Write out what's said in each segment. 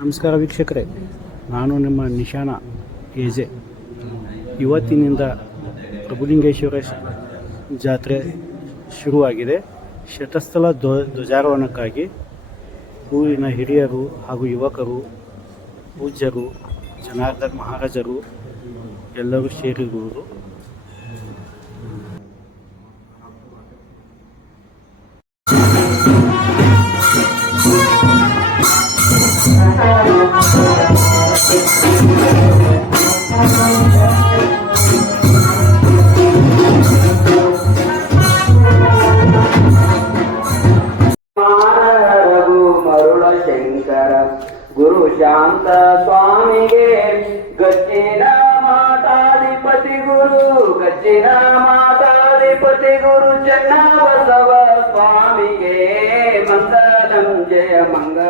ನಮಸ್ಕಾರ ವೀಕ್ಷಕರೇ. ನಾನು ನಿಮ್ಮ ನಿಶಾನ ಎಜೆ. ಇವತ್ತಿನಿಂದ ಪ್ರಭುಲಿಂಗೇಶ್ವರ ಜಾತ್ರೆ ಶುರುವಾಗಿದೆ. ಶತಸ್ಥಲ ಧ್ವ, ಧ್ವಜಾರೋಹಣಕ್ಕಾಗಿ ಊರಿನ ಹಿರಿಯರು ಹಾಗೂ ಯುವಕರು, ಪೂಜ್ಯರು, ಜನಾರ್ದನ್ ಮಹಾರಾಜರು ಎಲ್ಲರೂ ಸೇರಿರುವುದು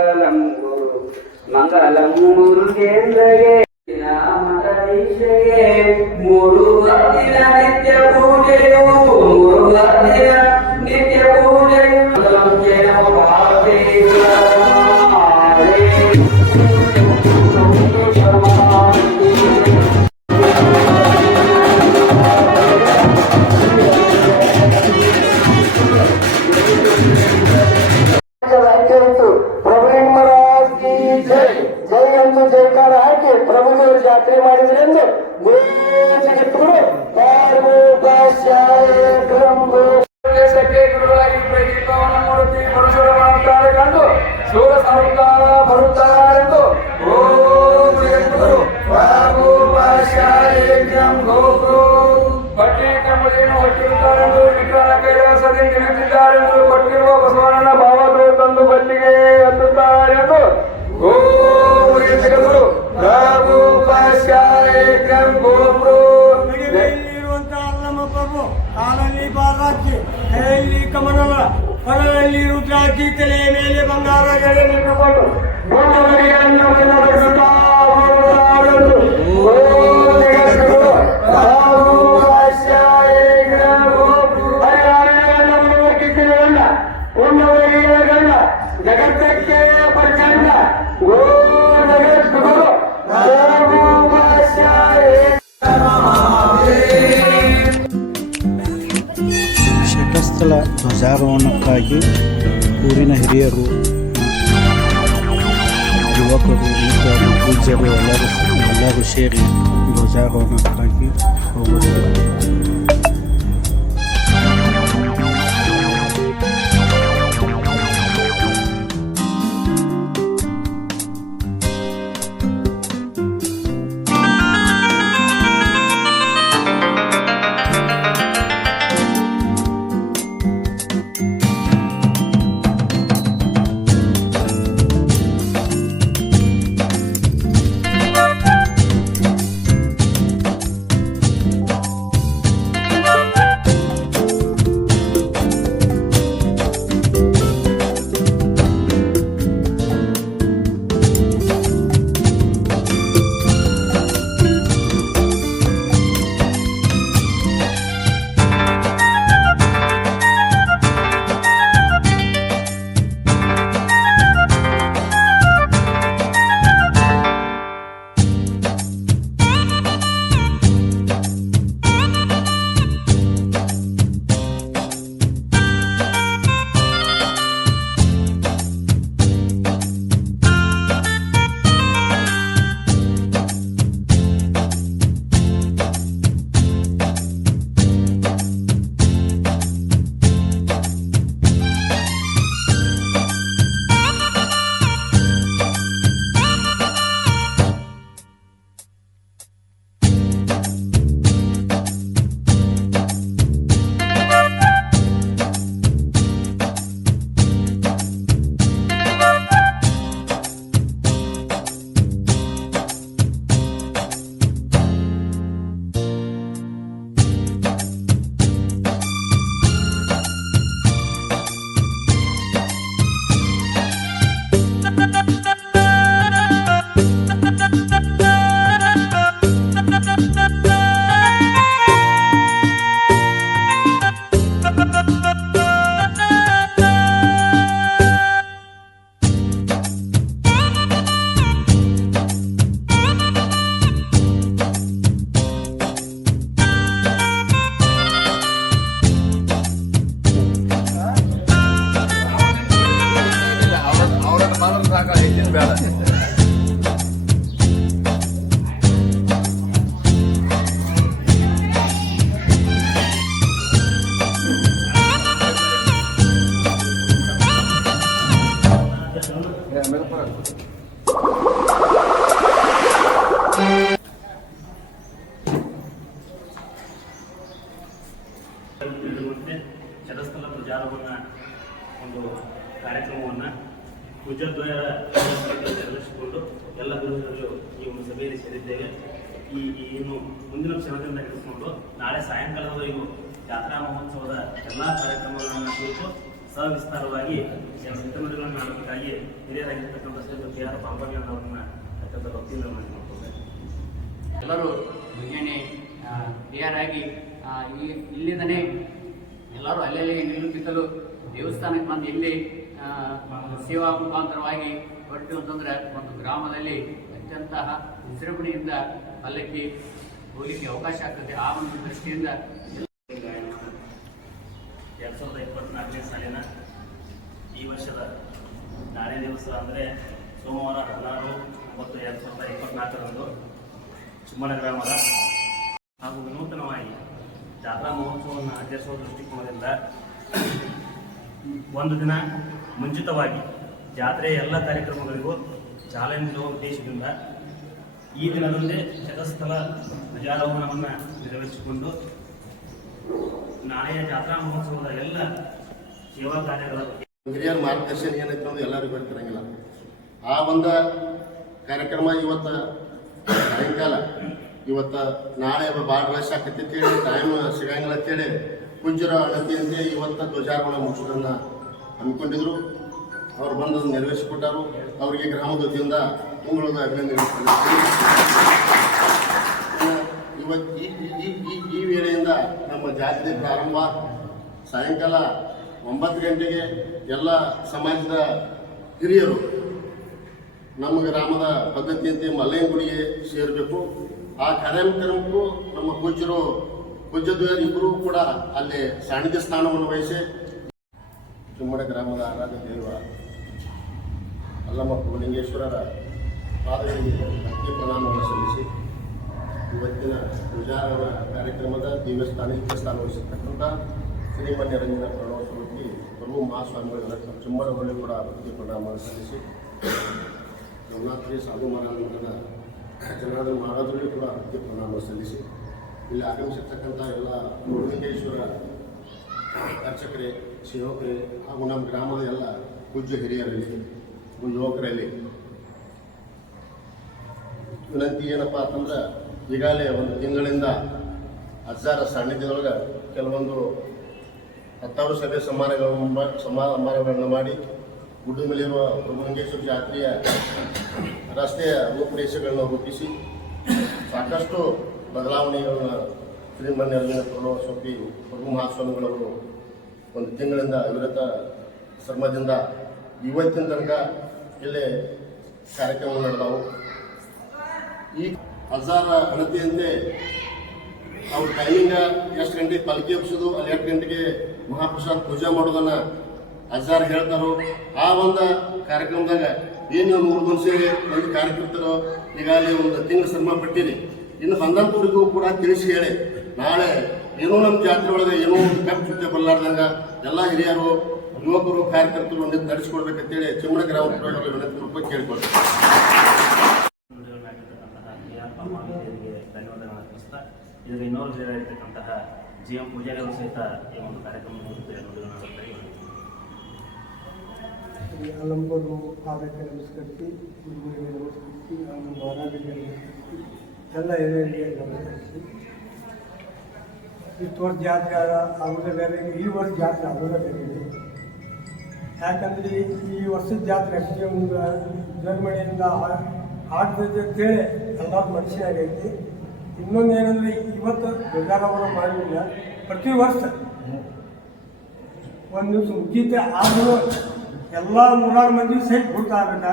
ಮಂಗಲಂ ಗುರು ಮಂಗಲಂ ಮುರುಗೇಂದ್ರಗೆ ಮಠದೀಶೆಗೆ ಮೂರು ಹತ್ತಿರ ಪ್ರಭುದೇವರು ಜಾತ್ರೆ ಮಾಡಿದ್ರೆಂದು ಗೋಜಿಗಿತ್ತರು ಪಾರ್ವೋ ಭಾಷ್ಯಾಯ ಗ್ರಂಥು ಸಕ್ಕೆ ಗುರುಗಳಾಗಿ ಪ್ರತಿಭಾವನ ಮೂರ್ತಿ ಪರಶುರ ಮಾಡುತ್ತಾರೆ ಕಂಡು ಶೂರ ಸಂತಾನ ಬರುತ್ತಾರೆಂದು ಓಂ ಜಗದ್ಗುರು ಬಾಬು ಭಾಷಾಯಜ್ಞಂ ಗೋಗುರು ಬಟ್ಟೆ ಕಂಬಳಿಯನ್ನು ಹೊಟ್ಟಿರುತ್ತಾರೆಂದು ವಿಕ್ರಮ ಕೈಲಾಸದಿಂದ ನಿಂತಿದ್ದಾರೆಂದು ಓಂ ಜಗದ್ಗುರು ಬಾಬು ಭಾಷಾಯಜ್ಞಂ ಗೋಗುರು ಹರಿಹರನನ್ನು ಕಿತ್ತಿರಗಂಡ ಉಣ್ಣವರಿಗಂಡ ಜಗತ್ತಕ್ಕೆ ಪ್ರಚಂಡ ಓ ಜಗದ್ಗುರು ಬಾಬು ಭಾಷಾಯ ಶತಸ್ಥಲ ಧ್ವಜಾರೋಹಣಕ್ಕಾಗಿ ಊರಿನ ಹಿರಿಯರು ಯುವಕರು ಮಿತ್ರರು ಪೂಜ್ಯರು ಎಲ್ಲರೂ ಎಲ್ಲರೂ ಸೇರಿ ಧ್ವಜಾರೋಹಣಕ್ಕಾಗಿ ಹೋಗುತ್ತಾರೆ ಚತಸ್ಥಲ ಧ್ವಜಾರೋಹಣ ಒಂದು ಕಾರ್ಯಕ್ರಮವನ್ನು ಪೂಜ್ಯದ್ವಯರ ನಿರ್ವಹಿಸಿಕೊಂಡು ಎಲ್ಲ ಗುರುಗಳು ಈ ಒಂದು ಸಭೆಯಲ್ಲಿ ಸೇರಿದ್ದೇವೆ. ಈ ಇನ್ನು ಮುಂದಿನ ಕ್ಷಣದಿಂದ ಹಿಡಿದುಕೊಂಡು ನಾಳೆ ಸಾಯಂಕಾಲದವರೆಗೂ ಜಾತ್ರಾ ಮಹೋತ್ಸವದ ಎಲ್ಲ ಕಾರ್ಯಕ್ರಮಗಳನ್ನು ಕುರಿತು ಸವಿಸ್ತಾರವಾಗಿ ಸಿದ್ಧಮಂದಿಗಳನ್ನು ಮಾಡಬೇಕಾಗಿ ಹಿರಿಯರಾಗಿರ್ತಕ್ಕಂಥ ಶ್ರೀ ಕೆ ಆರ್ ಅವರನ್ನ ಅತ್ಯಂತ ಭಕ್ತಿಯಿಂದ ಮಾಡಿಕೊಳ್ತೇವೆ. ಎಲ್ಲರೂ ಮುಂಜಾನೆ ಹಿರಿಯರಾಗಿ ಈ ಇಲ್ಲಿಂದನೇ ಎಲ್ಲರೂ ಅಲ್ಲಲ್ಲಿ ನಿಲ್ಲುತ್ತಿದ್ದಲು ದೇವಸ್ಥಾನಕ್ಕೆ ಬಂದು ಇಲ್ಲಿ ಸೇವಾ ಮುಖಾಂತರವಾಗಿ ಹೊರಟು ಅಂತಂದ್ರೆ ಒಂದು ಗ್ರಾಮದಲ್ಲಿ ಅತ್ಯಂತ ವಿಜೃಂಭಣೆಯಿಂದ ಪಲ್ಲಕ್ಕಿ ಹೋಗಲಿಕ್ಕೆ ಅವಕಾಶ ಆಗ್ತದೆ. ಆ ಒಂದು ದೃಷ್ಟಿಯಿಂದ ಇಪ್ಪತ್ನಾಲ್ಕನೇ ಸಾಲಿನ ಈ ವರ್ಷದ ನಾಳೆ ದಿವಸ ಅಂದರೆ ಸೋಮವಾರ ಹದಿನಾರು ಒಂಬತ್ತು ಎರಡು ಸಾವಿರದ ಇಪ್ಪತ್ನಾಲ್ಕರಂದು ಚುಮ್ಮನ ಗ್ರಾಮದ ಹಾಗೂ ವಿನೂತನವಾಗಿ ಜಾತ್ರಾ ಮಹೋತ್ಸವವನ್ನು ಆಚರಿಸುವ ದೃಷ್ಟಿಕೋನದಿಂದ ಒಂದು ದಿನ ಮುಂಚಿತವಾಗಿ ಜಾತ್ರೆಯ ಎಲ್ಲ ಕಾರ್ಯಕ್ರಮಗಳಿಗೂ ಚಾಲನೆ ನೀಡುವ ಉದ್ದೇಶದಿಂದ ಈ ದಿನದಂದೇ ಶತಸ್ಥಲ ಧ್ವಜಾರೋಹಣವನ್ನು ನೆರವೇರಿಸಿಕೊಂಡು ನಾಳೆಯ ಜಾತ್ರಾ ಮಹೋತ್ಸವದ ಎಲ್ಲ ಹಿರಿಯರ ಮಾರ್ಗದರ್ಶನ ಏನೈತೆ ಅನ್ನೋದು ಎಲ್ಲರಿಗೂ ಗೊತ್ತಿರಂಗಿಲ್ಲ ಆ ಒಂದು ಕಾರ್ಯಕ್ರಮ ಇವತ್ತು ಸಾಯಂಕಾಲ, ಇವತ್ತು ನಾಳೆ ಭಾಳ ರಶ್ ಆಕತಿ ಅಂತೇಳಿ ಟೈಮ್ ಸಿಗಂಗಿಲ್ಲ ಅಂತೇಳಿ ಕುಂಜರ ಅಣತಿಯಂತೆ ಇವತ್ತು ಧ್ವಜಾರೋಹಣ ಮುಗಿಸೋದನ್ನ ಹಮ್ಮಿಕೊಂಡಿದ್ರು. ಅವ್ರು ಬಂದು ನೆರವೇರಿಸಿಕೊಟ್ಟರು. ಅವರಿಗೆ ಗ್ರಾಮದ ವತಿಯಿಂದ ಮುಂಗಳದ ಅಭಿನಂದನೆ ಇವತ್ತು ಈ ವೇಳೆಯಿಂದ ನಮ್ಮ ಜಾತ್ರೆ ಪ್ರಾರಂಭ. ಸಾಯಂಕಾಲ ಒಂಬತ್ತು ಗಂಟೆಗೆ ಎಲ್ಲ ಸಮಾಜದ ಹಿರಿಯರು ನಮ್ಮ ಗ್ರಾಮದ ಪದ್ಧತಿಯಂತೆ ಮಲ್ಲಯ್ಯನಗುಡಿಗೆ ಸೇರಬೇಕು. ಆ ಕಾರ್ಯಕ್ರಮಕ್ಕೂ ನಮ್ಮ ಪೂಜ್ಯರು, ಪೂಜ್ಯದ್ವಯರು ಇಬ್ಬರೂ ಕೂಡ ಅಲ್ಲಿ ಸಾನ್ನಿಧ್ಯ ಸ್ಥಾನವನ್ನು ವಹಿಸಿ ಚುಮ್ಮಡ ಗ್ರಾಮದ ಆರಾಧ್ಯ ದೇವ ಅಲ್ಲಮ್ಮ ಪುಲಿಂಗೇಶ್ವರರ ಪಾದಗಳಿಗೆ ಭಕ್ತಿ ಪ್ರಣಾಮವನ್ನು ಸಲ್ಲಿಸಿ ಇವತ್ತಿನ ಧ್ವಜಾರೋಹಣ ಕಾರ್ಯಕ್ರಮದ ದಿವ್ಯ ಸ್ಥಾನಿಕ ಸ್ಥಾನ ವಹಿಸಿರ್ತಕ್ಕಂಥ ಶ್ರೀಮನ್ಯ ರಂಜನ ಪ್ರಣವಸ್ವರೂಪಿ ಪ್ರಭು ಮಹಾಸ್ವಾಮಿಗಳೆಲ್ಲ ಚುಮ್ಮಡ ಬಳಿ ಕೂಡ ಭಕ್ತಿ ಪ್ರಣಾಮ ಸಲ್ಲಿಸಿ ನವರಾತ್ರಿ ಸಾಧು ಮಹಾರಾಜನ ಜನಾರ್ದನ ಮಹಾರಾಜರಿಗೂ ಕೂಡ ಭಕ್ತಿ ಪ್ರಣಾಮ ಸಲ್ಲಿಸಿ. ಇಲ್ಲಿ ಆಗಮಿಸಿರ್ತಕ್ಕಂಥ ಎಲ್ಲ ಮುರುಗೇಶ್ವರ ಅರ್ಚಕರೇ, ಸೇವಕರೇ ಹಾಗೂ ನಮ್ಮ ಗ್ರಾಮದ ಎಲ್ಲ ಪೂಜ್ಯ ಹಿರಿಯರಲ್ಲಿ ಯುವಕರಲ್ಲಿ ವಿನಂತಿ ಏನಪ್ಪ ಅಂತಂದ್ರೆ ಈಗಾಗಲೇ ಒಂದು ತಿಂಗಳಿಂದ ಹಜಾರ ಸಾನ್ನಿಧ್ಯದೊಳಗೆ ಕೆಲವೊಂದು ಹತ್ತಾರು ಸಭೆ ಸಮಾರಂಭಗಳನ್ನು ಸಮಾರಂಭಗಳನ್ನು ಮಾಡಿ ಗುಡ್ಡ ಮೇಲಿರುವ ಪ್ರಭುಲಿಂಗೇಶ್ವರ ಜಾತ್ರೆಯ ರಸ್ತೆಯ ರೂಪುರೇಷೆಗಳನ್ನು ರೂಪಿಸಿ ಸಾಕಷ್ಟು ಬದಲಾವಣೆಗಳನ್ನು ಶ್ರೀಮನ್ಯ ಅರವಿಂದ ಪ್ರಣವಸ್ವಾಮಿ ಪ್ರಭು ಮಹಾಸ್ವಾಮಿಗಳವರು ಒಂದು ತಿಂಗಳಿಂದ ಅವಿರತ ಶ್ರಮದಿಂದ ಇವತ್ತಿನ ತನಕ ಇಲ್ಲಿ ಕಾರ್ಯಕ್ರಮ ನಡೆದವು. ಈ ಹಜಾರ ಅಣತಿಯಂತೆ ಅವ್ರ ಟೈಮಿಂಗ ಎಷ್ಟು ಗಂಟೆಗೆ ಪಲ್ಕಿ ಹಬ್ಸೋದು, ಅಲ್ಲಿ ಎಷ್ಟು ಗಂಟೆಗೆ ಮಹಾಪ್ರಸಾದ್ ಪೂಜೆ ಮಾಡೋದನ್ನ ಹಜಾರ್ ಹೇಳ್ತಾರೋ, ಆ ಒಂದು ಕಾರ್ಯಕ್ರಮದಾಗ ಏನು ಮೂರು ಮನುಷ್ಯರಿಗೆ ಒಂದು ಕಾರ್ಯಕರ್ತರು ಈಗಾಗಲೇ ಒಂದು ತಿಂಗಳು ಶ್ರಮ ಪಟ್ಟಿರಿ. ಇನ್ನು ಬಂದಂತವ್ರಿಗೂ ಕೂಡ ತಿಳಿಸಿ ಹೇಳಿ. ನಾಳೆ ಏನೋ ನಮ್ಮ ಜಾತ್ರೆ ಒಳಗೆ ಏನೋ ಒಂದು ಕಪ್ ಜೊತೆ ಬಲ್ಲಾರ್ದಂಗ ಎಲ್ಲ ಹಿರಿಯರು, ಯುವಕರು, ಕಾರ್ಯಕರ್ತರು ಒಂದು ನಡೆಸಿಕೊಡ್ಬೇಕಂತೇಳಿ ಚಿಮ್ಮಣ ಗ್ರಾಮ ವಿನಂತಿ ಇದರ ಇನ್ನೊರು ಹಿರಿಯರಾಗಿರ್ತಕ್ಕಂತಹ ಜಿ ಎಂ ಪೂಜಾರಿಗಳು ಸಹಿತ ಈ ಒಂದು ಕಾರ್ಯಕ್ರಮ ಕುರಿತು ನುಡಿಗಳನ್ನು ಪರಿಗಣಿಸಿದ್ದಾರೆ. ಅಲಂಬರು ಪಾದಕ್ಕೆ ನಮಸ್ಕರಿಸಿ, ಗುರುಗಳಿಗೆ ನಮಸ್ಕರಿಸಿ ನಮ್ಮ ಆರಾಧನೆ ಎಲ್ಲ ಹಿರಿಯರಿಗೆ ನಮಸ್ಕರಿಸಿ. ಇಷ್ಟು ವರ್ಷ ಜಾತ್ರೆ ಅದರ ಬೇರೆ ಈ ವರ್ಷ ಜಾತ್ರೆ ಆಗೋದೇ ಬೇರೆ ಯಾಕಂದರೆ ಈ ವರ್ಷದ ಜಾತ್ರೆ ಅಷ್ಟೇ ಒಂದು ಜರ್ಮನಿಯಿಂದ ಆಗ್ತದೆ ಅಂತೇಳಿ ಮನುಷ್ಯ ಮನುಷ್ಯನಾಗೈತಿ ಇನ್ನೊಂದು ಏನಂದರೆ ಇವತ್ತು ಧ್ವಜಾರೋಹಣ ಮಾಡಲಿಲ್ಲ ಪ್ರತಿ ವರ್ಷ ಒಂದು ದಿವಸ ಮುಗೀತೆ ಆದರೂ ಎಲ್ಲ ನೂರಾರು ಮಂದಿ ಸೈಟ್ ಬಿಡ್ತಾ ಆಗ್ಬೇಕ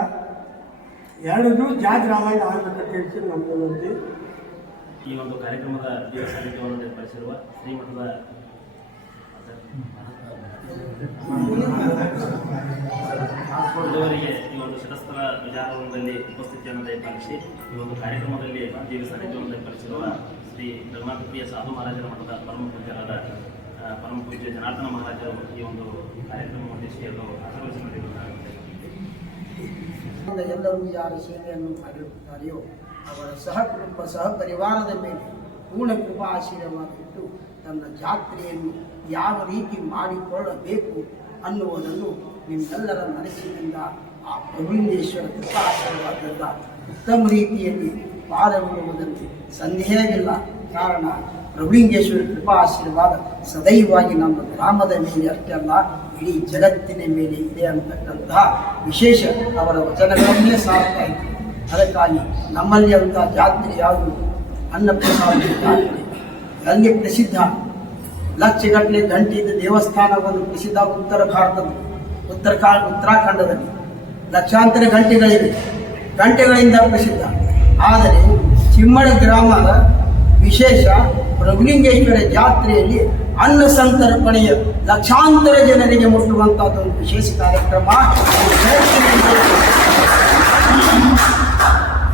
ಎರಡು ದಿವಸ ಜಾತ್ರೆ ಆದಾಗ ಆಗ್ಬೇಕಂತ ಹೇಳಿ ನಮ್ಮ ವಿನಂತಿ ಈ ಒಂದು ಕಾರ್ಯಕ್ರಮದ ಸಾನ್ನಿಧ್ಯವನ್ನು ಏರ್ಪಡಿಸಿರುವ ಶ್ರೀಮಠದ ಇದುವರೆಗೆ ಈ ಒಂದು ಶತಸ್ಥಲ ವಿಚಾರದಲ್ಲಿ ಉಪಸ್ಥಿತಿಯನ್ನು ದಯಪಾಲಿಸಿ ಈ ಒಂದು ಕಾರ್ಯಕ್ರಮದಲ್ಲಿ ಜೀವಿ ಸಾನ್ನಿಧ್ಯವನ್ನು ದಯಪಾಲಿಸಿರುವ ಶ್ರೀ ರಘುನಾಥಪ್ರಿಯ ಸಾಧು ಮಹಾರಾಜರ ಮಠದ ಪರಮ ಪೂಜ್ಯರಾದ ಪರಮ ಪೂಜ್ಯ ಜನಾರ್ದನ ಮಹಾರಾಜರು ಈ ಒಂದು ಕಾರ್ಯಕ್ರಮ ಉದ್ದೇಶಿಸಲು ಆಶೀರ್ವಚನ ಮಾಡಿರುವುದಾಗಿ ಎಲ್ಲರೂ ಯಾರು ಸೇವೆಯನ್ನು ಮಾಡಿರುತ್ತಾರೆಯೋ, ಅವರ ಸಹ ಕುಟುಂಬ ಸಹ ಪರಿವಾರದ ಮೇಲೆ ಪೂರ್ಣ ಕೃಪಾ ಆಶೀರ್ವಾದವಿಟ್ಟು ತನ್ನ ಜಾತ್ರೆಯನ್ನು ಯಾವ ರೀತಿ ಮಾಡಿಕೊಳ್ಳಬೇಕು ಅನ್ನುವುದನ್ನು ನಿಮ್ಮೆಲ್ಲರ ಮನಸ್ಸಿನಿಂದ ಆ ಪ್ರಭುಲಿಂಗೇಶ್ವರ ಕೃಪಾ ಆಶೀರ್ವಾದದಿಂದ ಉತ್ತಮ ರೀತಿಯಲ್ಲಿ ಪಾದಗೊಳ್ಳುವುದಕ್ಕೆ ಸಂದೇಹವಿಲ್ಲ ಕಾರಣ ಪ್ರಭುಲಿಂಗೇಶ್ವರ ಕೃಪಾ ಆಶೀರ್ವಾದ ಸದೈವಾಗಿ ನಮ್ಮ ಗ್ರಾಮದ ಮೇಲೆ ಅಷ್ಟೇ ಅಲ್ಲ, ಇಡೀ ಜಗತ್ತಿನ ಮೇಲೆ ಇದೆ ಅಂತಕ್ಕಂತಹ ವಿಶೇಷ ಅವರ ವಚನಗಳನ್ನೇ ಸಾರ್ತಾ ಇತ್ತು ಅದಕ್ಕಾಗಿ ನಮ್ಮಲ್ಲಿ ಅಂತ ಜಾತ್ರೆ ಯಾವುದು? ಅನ್ನಪ್ರಸಾದ ಜಾತ್ರೆ. ಅಲ್ಲಿ ಪ್ರಸಿದ್ಧ. ಲಕ್ಷಗಟ್ಟಲೆ ಗಂಟಿದ್ದ ದೇವಸ್ಥಾನವನ್ನು ಪ್ರಸಿದ್ಧ ಉತ್ತರ ಭಾರತದ ಉತ್ತರ ಉತ್ತರಾಖಂಡದಲ್ಲಿ ಲಕ್ಷಾಂತರ ಗಂಟೆಗಳಿವೆ. ಗಂಟೆಗಳಿಂದ ಪ್ರಸಿದ್ಧ. ಆದರೆ ಚಿಮ್ಮಡ ಗ್ರಾಮದ ವಿಶೇಷ ಪ್ರಭುಲಿಂಗೇಶ್ವರ ಜಾತ್ರೆಯಲ್ಲಿ ಅನ್ನ ಸಂತರ್ಪಣೆಯ ಲಕ್ಷಾಂತರ ಜನರಿಗೆ ಮುಟ್ಟುವಂತಹದ್ದು ಒಂದು ವಿಶೇಷ ಕಾರ್ಯಕ್ರಮ.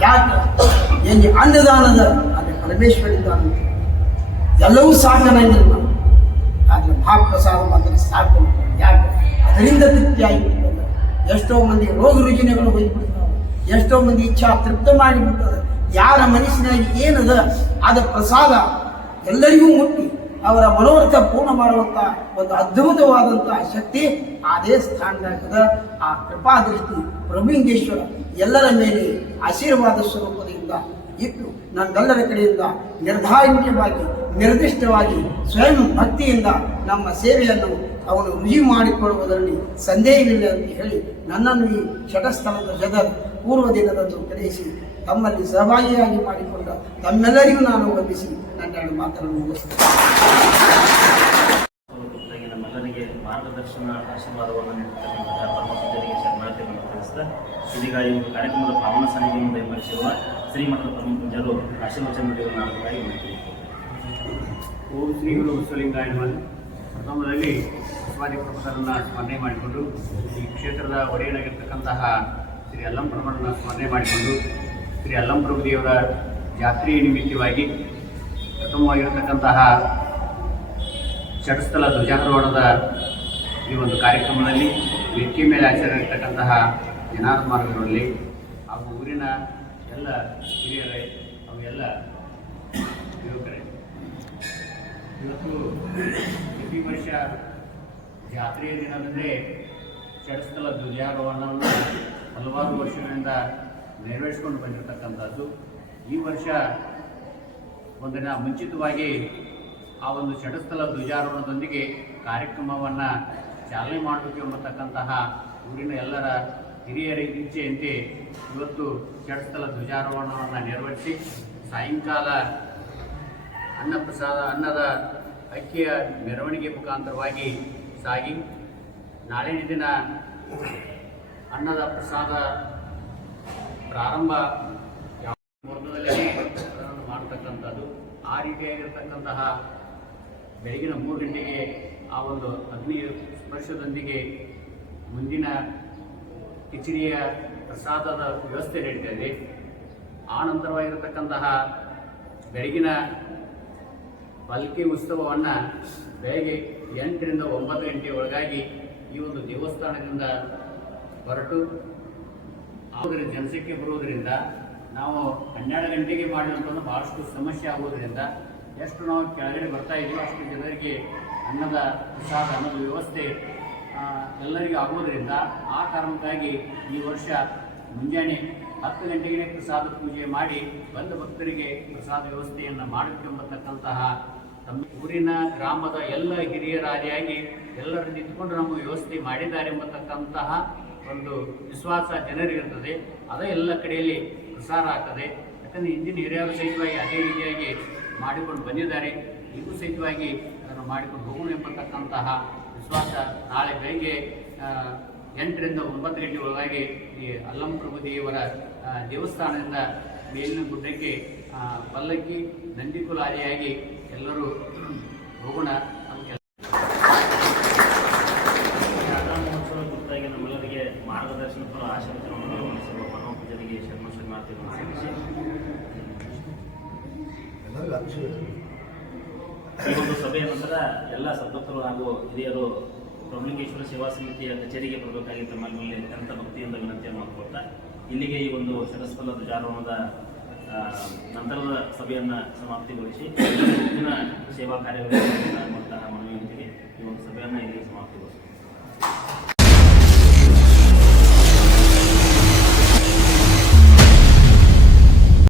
ಯಾಕೆ? ಎಲ್ಲಿ ಅನ್ನದಾನದ ಅದು ಪರಮೇಶ್ವರಿಂದ ಎಲ್ಲವೂ ಸಾಕನಾಗಿಲ್ಲ ನಾವು ಆದರೆ ಮಹಾಪ್ರಸಾದ ಮಾತ್ರ ಸಾಕು. ಅದರಿಂದ ತೃಪ್ತಿ ಆಗಿಬಿಡ್ತದೆ ಎಷ್ಟೋ ಮಂದಿ ರೋಗ ರುಜಿನಗಳು ಹೋಗ್ಬಿಡ್ತಾವೆ. ಎಷ್ಟೋ ಮಂದಿ ಇಚ್ಛಾ ತೃಪ್ತ ಮಾಡಿಬಿಡ್ತದೆ ಯಾರ ಮನಸ್ಸಿನಾಗಿ ಏನದ ಅದ ಪ್ರಸಾದ ಎಲ್ಲರಿಗೂ ಮುಟ್ಟಿ. ಅವರ ಮನೋರಥ ಪೂರ್ಣ ಮಾಡುವಂಥ ಒಂದು ಅದ್ಭುತವಾದಂಥ ಶಕ್ತಿ ಅದೇ ಸ್ಥಾನದಾಗದ ಆ ಕೃಪಾದೃಷ್ಟಿ ಪ್ರಭುಲಿಂಗೇಶ್ವರ ಎಲ್ಲರ ಮೇಲೆ ಆಶೀರ್ವಾದ ಸ್ವರೂಪದಿಂದ ಇಟ್ಟು ನನ್ನೆಲ್ಲರ ಕಡೆಯಿಂದ ನಿರ್ಧಾರಿತವಾಗಿ ನಿರ್ದಿಷ್ಟವಾಗಿ ಸ್ವಯಂ ಭಕ್ತಿಯಿಂದ ನಮ್ಮ ಸೇವೆಯನ್ನು ಅವನು ರುಜಿ ಮಾಡಿಕೊಳ್ಳುವುದರಲ್ಲಿ ಸಂದೇಹವಿಲ್ಲ ಅಂತ ಹೇಳಿ ನನ್ನನ್ನು ಈ ಶಟಸ್ಥಳದ ಜಗತ್ ಪೂರ್ವ ದಿನದಂದು ಕರೆಯಿಸಿ ತಮ್ಮಲ್ಲಿ ಸಹಭಾಗಿಯಾಗಿ ಮಾಡಿಕೊಂಡ ತಮ್ಮೆಲ್ಲರಿಗೂ ನಾನು ವಂದಿಸಿ ನನ್ನೆರಡು ಮಾತನ್ನು ಮುಗಿಸ್ತೇನೆ ನಮ್ಮೆಲ್ಲರಿಗೆ ಮಾರ್ಗದರ್ಶನ, ಆಶೀರ್ವಾದವನ್ನು ನೀಡುತ್ತಕ್ಕಂತಹ ಪರಮಪೂಜ್ಯರಿಗೆ ಶರಣಾರ್ಥಿಗಳನ್ನು ತಿಳಿಸ್ತಾ ಇದೀಗ ಈ ಕಾರ್ಯಕ್ರಮದ ಪಾವನ ಸನ್ನಿಧಿಯನ್ನು ದಯಪಾಲಿಸಿರುವ ಶ್ರೀಮಠದ ಪರಮ ಪೂಜ್ಯರು ಆಶೀರ್ವಚನ ನೀಡುವುದಾಗಿ ಮಾಡ್ತೀವಿ ಓಂ ಶ್ರೀ ಗುರು ಬಸವಲಿಂಗಾಯ ನಮಃ ಪ್ರಥಮದಲ್ಲಿ ಬಸವಾದಿ ಪ್ರೊಫೆಸರನ್ನು ಸ್ಮರಣೆ ಮಾಡಿಕೊಂಡು ಈ ಕ್ಷೇತ್ರದ ಒಡೆಯನಾಗಿರ್ತಕ್ಕಂತಹ ಶ್ರೀ ಅಲ್ಲಂಪ್ರಭರನ್ನು ಸ್ಮರಣೆ ಮಾಡಿಕೊಂಡು ಶ್ರೀ ಅಲ್ಲಂಪ್ರಭುದೇವರ ಜಾತ್ರೆಯ ನಿಮಿತ್ತವಾಗಿ ಪ್ರಥಮವಾಗಿರತಕ್ಕಂತಹ ಚಟಸ್ಥಲ ಧ್ವಜಾರೋಹಣದ ಈ ಒಂದು ಕಾರ್ಯಕ್ರಮದಲ್ಲಿ ವೇದಿಕೆ ಮೇಲೆ ಆಚರಿರ್ತಕ್ಕಂತಹ ಜನಾರ್ದ ಮಾರ್ಗಗಳಲ್ಲಿ ಹಾಗೂ ಊರಿನ ಎಲ್ಲ ಹಿರಿಯರೇ ಅವೆಲ್ಲ ಯುವಕರೇ, ಇವತ್ತು ಪ್ರತಿ ವರ್ಷ ಜಾತ್ರೆಯ ದಿನದಂದೇ ಚಡಸ್ಥಲ ಧ್ವಜಾರೋಹಣವನ್ನು ಹಲವಾರು ವರ್ಷಗಳಿಂದ ನೆರವೇರಿಸಿಕೊಂಡು ಬಂದಿರತಕ್ಕಂಥದ್ದು. ಈ ವರ್ಷ ಒಂದಿನ ಮುಂಚಿತವಾಗಿ ಆ ಒಂದು ಚಡಸ್ಥಲ ಧ್ವಜಾರೋಹಣದೊಂದಿಗೆ ಕಾರ್ಯಕ್ರಮವನ್ನು ಚಾಲನೆ ಮಾಡಬೇಕು ಎಂಬತಕ್ಕಂತಹ ಊರಿನ ಎಲ್ಲರ ಹಿರಿಯರ ಇಚ್ಛೆಯಂತೆ ಇವತ್ತು ಚಡಸ್ಥಲ ಧ್ವಜಾರೋಹಣವನ್ನು ನೆರವೇರಿಸಿ ಸಾಯಂಕಾಲ ಅನ್ನಪ್ರಸಾದ, ಅನ್ನದ ಅಕ್ಕಿಯ ಮೆರವಣಿಗೆ ಮುಖಾಂತರವಾಗಿ ಸಾಗಿ ನಾಳಿನ ದಿನ ಅನ್ನದ ಪ್ರಸಾದ ಪ್ರಾರಂಭ ಯಾವ ಮುಹೂರ್ತದಲ್ಲಿ ಮಾಡತಕ್ಕಂಥದ್ದು, ಆ ರೀತಿಯಾಗಿರ್ತಕ್ಕಂತಹ ಬೆಳಗಿನ ಮೂರು ಗಂಟೆಗೆ ಆ ಒಂದು ಅಗ್ನಿ ಸ್ಪರ್ಶದೊಂದಿಗೆ ಮುಂದಿನ ಕಿಚಡಿಯ ಪ್ರಸಾದದ ವ್ಯವಸ್ಥೆ ನಡೀತಾ ಆ ನಂತರವಾಗಿರತಕ್ಕಂತಹ ಬೆಳಗಿನ ಪಲ್ಕಿ ಉತ್ಸವವನ್ನು ಬೆಳಗ್ಗೆ ಎಂಟರಿಂದ ಒಂಬತ್ತು ಗಂಟೆ ಒಳಗಾಗಿ ಈ ಒಂದು ದೇವಸ್ಥಾನದಿಂದ ಹೊರಟು ಆದರೆ ಜನಸಂಖ್ಯೆ ಬರುವುದರಿಂದ, ನಾವು ಹನ್ನೆರಡು ಗಂಟೆಗೆ ಮಾಡಿದಂಥದ್ದು ಭಾಳಷ್ಟು ಸಮಸ್ಯೆ ಆಗುವುದರಿಂದ ಎಷ್ಟು ನಾವು ಕೆಳಗಡೆ ಬರ್ತಾ ಇದ್ದೀವೋ ಅಷ್ಟು ಜನರಿಗೆ ಅನ್ನದ ಪ್ರಸಾದ, ಅನ್ನದ ವ್ಯವಸ್ಥೆ ಎಲ್ಲರಿಗೂ ಆಗುವುದರಿಂದ ಆ ಕಾರಣಕ್ಕಾಗಿ ಈ ವರ್ಷ ಮುಂಜಾನೆ ಹತ್ತು ಗಂಟೆಗೆ ಪ್ರಸಾದ ಪೂಜೆ ಮಾಡಿ ಬಂದ ಭಕ್ತರಿಗೆ ಪ್ರಸಾದ ವ್ಯವಸ್ಥೆಯನ್ನು ಮಾಡಿಕೊಂಬತಕ್ಕಂತಹ ತಮ್ಮ ಊರಿನ ಗ್ರಾಮದ ಎಲ್ಲ ಹಿರಿಯರಾದಿಯಾಗಿ ಎಲ್ಲರೂ ನಿಂತ್ಕೊಂಡು ನಮಗೆ ವ್ಯವಸ್ಥೆ ಮಾಡಿದ್ದಾರೆ ಎಂಬತಕ್ಕಂತಹ ಒಂದು ವಿಶ್ವಾಸ ಜನರಿಗಿರ್ತದೆ ಅದೇ ಎಲ್ಲ ಕಡೆಯಲ್ಲಿ ಪ್ರಸಾರ ಆಗ್ತದೆ. ಯಾಕಂದರೆ ಹಿಂದಿನ ಹಿರಿಯರು ಸಹಿತವಾಗಿ ಅದೇ ರೀತಿಯಾಗಿ ಮಾಡಿಕೊಂಡು ಬಂದಿದ್ದಾರೆ. ಇದು ಸಹಿತವಾಗಿ ಅದನ್ನು ಮಾಡಿಕೊಂಡು ಹೋಗೋಣ ಎಂಬತಕ್ಕಂತಹ ವಿಶ್ವಾಸ ನಾಳೆ ಬೆಳಿಗ್ಗೆ ಎಂಟರಿಂದ ಒಂಬತ್ತು ಗಂಟೆ ಒಳಗಾಗಿ ಈ ಅಲ್ಲಂಪ್ರಭು ದೇವರ ಆ, ದೇವಸ್ಥಾನದಿಂದ ಮೇಲಿನ ಗುಡ್ಡಕ್ಕೆ ಪಲ್ಲಕ್ಕಿ ನಂದಿಕುಲಾರಿಯಾಗಿ ಎಲ್ಲರೂ ಹೋಗೋಣ. ನಮಗೆ ಮಹೋತ್ಸವ ಕುರಿತಾಗಿ ನಮ್ಮೆಲ್ಲರಿಗೆ ಮಾರ್ಗದರ್ಶನ ದರ್ಶನಪುರ ಆಶೀರ್ವಚನವನ್ನು ನಿರ್ವಹಿಸಿರುವ ಪರಮ ಪೂಜಾರಿಗೆ ಶರಣ ಶರಣಾರ್ಥಿಗಳನ್ನು ಸಲ್ಲಿಸಿ ಈ ಒಂದು ಸಭೆಯ ನಂತರ ಎಲ್ಲ ಸದ್ಭಕ್ತರು ಹಾಗೂ ಹಿರಿಯರು ಪ್ರಭುಲಿಂಗೇಶ್ವರ ಸೇವಾ ಸಮಿತಿಯ ಕಚೇರಿಗೆ ಬರಬೇಕಾಗಿ ತಮ್ಮಲ್ಲಿ ಅತ್ಯಂತ ಭಕ್ತಿಯಿಂದ ವಿನಂತಿಯನ್ನು ಮಾಡಿಕೊಡ್ತಾ ಇಲ್ಲಿಗೆ ಈ ಒಂದು ಶರಸ್ಥಲ ಧ್ವಜಾರೋಹಣದ ನಂತರದ ಸಭೆಯನ್ನು ಸಮಾಪ್ತಿಗೊಳಿಸಿ ಮುಂದಿನ ಸೇವಾ ಕಾರ್ಯಗಳನ್ನು ಮನವಿಯೊಂದಿಗೆ ಈ ಒಂದು ಸಭೆಯನ್ನು ಇಲ್ಲಿ ಸಮಾಪ್ತಿಗೊಳಿಸ್ತೀವಿ